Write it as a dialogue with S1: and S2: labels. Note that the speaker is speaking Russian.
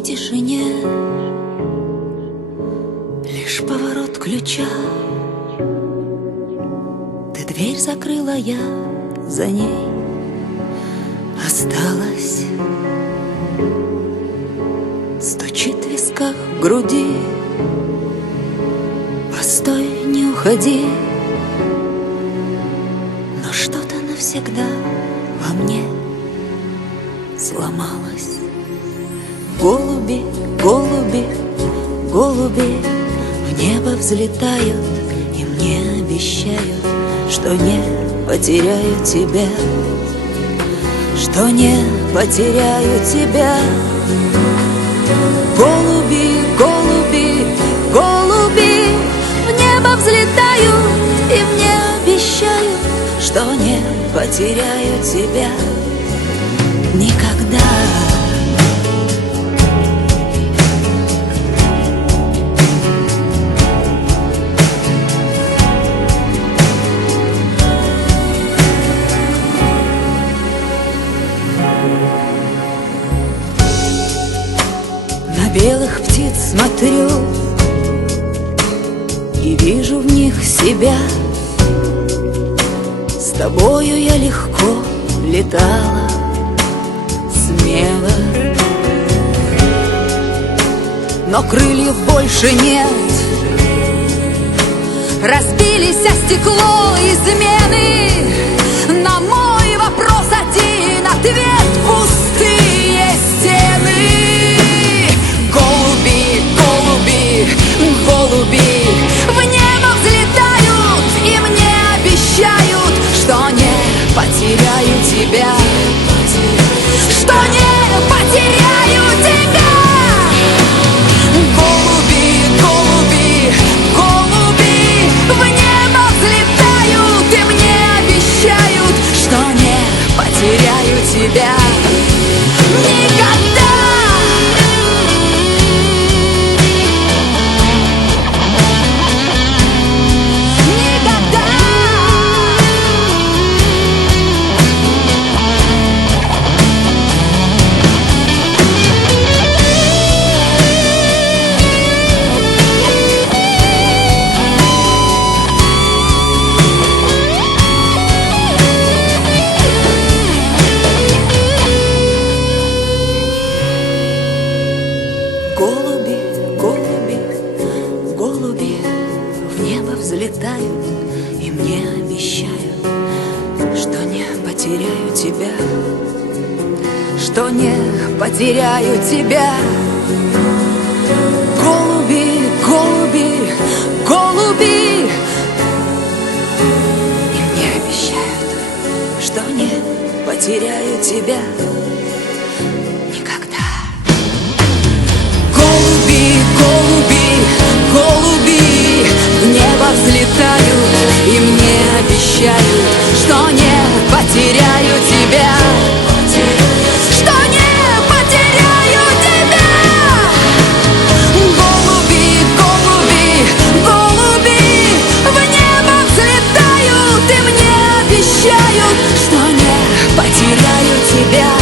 S1: тишине. Лишь поворот ключа. Ты дверь закрыла, я за ней Осталась. Стучит в висках в груди. Постой, не уходи. Но что-то навсегда во мне сломалось Голуби, голуби, голуби В небо взлетают и мне обещают Что не потеряю тебя. Что не потеряю тебя. Голуби, голуби, голуби В небо взлетают и мне обещают Что не потеряю тебя. Никогда вижу в них себя. С тобою я легко летала Смело. Но крыльев больше нет. Разбились о стекло измены небо взлетают и мне обещают Что не потеряю тебя. Что не потеряю тебя. Голуби, голуби, голуби. И мне обещают, что не потеряю тебя обещаю, что не потеряю тебя. Что не потеряю тебя. Голуби, голуби, голуби, в небо взлетают и мне обещают, что не потеряю тебя.